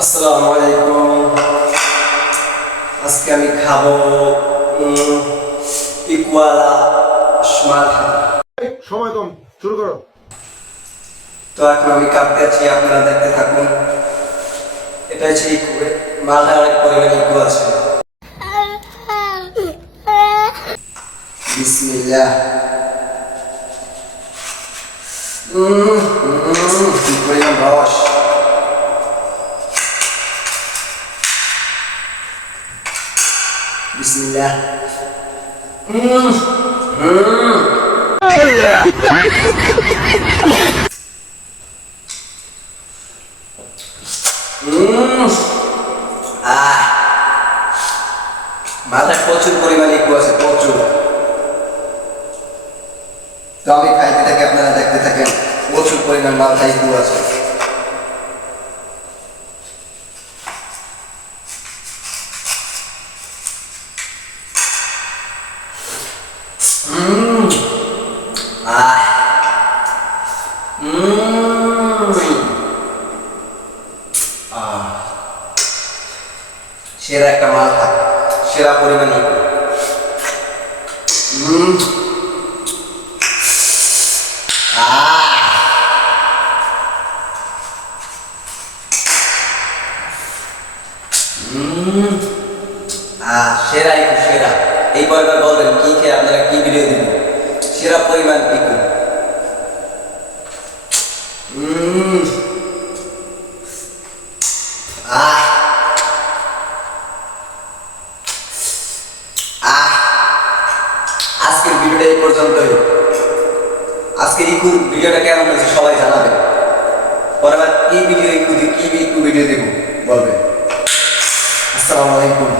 আসসালামু আলাইকুম। আজকে আমি খাবো ইকুয়ালা মালটা। সময় কম, শুরু করো। তো এখন আমি কাটতে আছি, আপনারা দেখতে থাকুন। এটা হচ্ছে মালটা, অনেক পরিমাণে ইকু আছে। বিসমিল্লাহ। কি পরিমাণ রস! বিসমিল্লাহ। মাথায় প্রচুর পরিমাণে ইকু আছে, প্রচুর। তো আমি খাইতে থাকি, আপনারা দেখতে থাকেন। প্রচুর পরিমাণ মাথায় ইকু আছে। সেরা একটা মালটা, সেরা পরিমাণে ইকু। সেরা ইকু, সেরা। এই পরিমাণ বলবেন কি খেয়ে আপনারা কি ভিডিও দিব? সেরা পরিমাণ ইকু। আজকের ভিডিওটা এই পর্যন্তই। আজকের ইকু ভিডিওটা কেমন হয়েছে সবাই জানাবেন। পরবার কি ভিডিও ইকু কি ইকু ভিডিও দেব বলবেন। আসসালামু আলাইকুম।